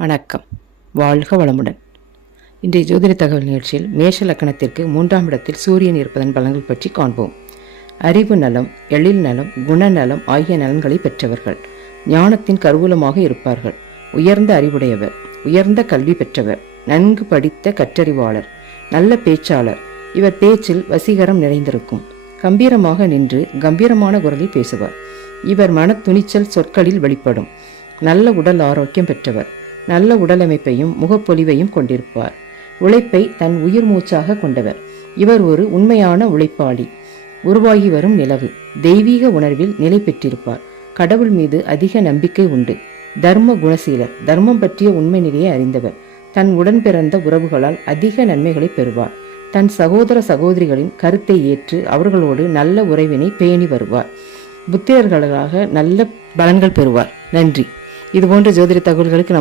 வணக்கம். வாழ்க வளமுடன். இன்றைய ஜோதிட தகவல் நிகழ்ச்சியில் மேஷ லக்கணத்திற்கு 3ஆம் இடத்தில் சூரியன் இருப்பதன் பலன்கள் பற்றி காண்போம். அறிவு நலம், எழில் நலம், குணநலம் ஆகிய நலன்களை பெற்றவர்கள். ஞானத்தின் கருவூலமாக இருப்பார்கள். உயர்ந்த அறிவுடையவர், உயர்ந்த கல்வி பெற்றவர், நன்கு படித்த கற்றறிவாளர், நல்ல பேச்சாளர். இவர் பேச்சில் வசீகரம் நிறைந்திருக்கும். கம்பீரமாக நின்று கம்பீரமான குரலில் பேசுவார். இவர் மன துணிச்சல் சொற்களில் வெளிப்படும். நல்ல உடல் ஆரோக்கியம் பெற்றவர். நல்ல உடலமைப்பையும் முகப்பொலிவையும் கொண்டிருப்பார். உழைப்பை தன் உயிர் மூச்சாக கொண்டவர். இவர் ஒரு உண்மையான உழைப்பாளி. உருவாகி வரும் நிலவு. தெய்வீக உணர்வில் நிலை பெற்றிருப்பார். கடவுள் மீது அதிக நம்பிக்கை உண்டு. தர்ம குணசீலர். தர்மம் பற்றிய உண்மை நிலையை அறிந்தவர். தன் உடன் பிறந்த உறவுகளால் அதிக நன்மைகளை பெறுவார். தன் சகோதர சகோதரிகளின் கருத்தை ஏற்று அவர்களோடு நல்ல உறவினை பேணி வருவார். புத்திரர்களாக நல்ல பலன்கள் பெறுவார். நன்றி. இதுபோன்ற ஜோதிட தகவல்களுக்கு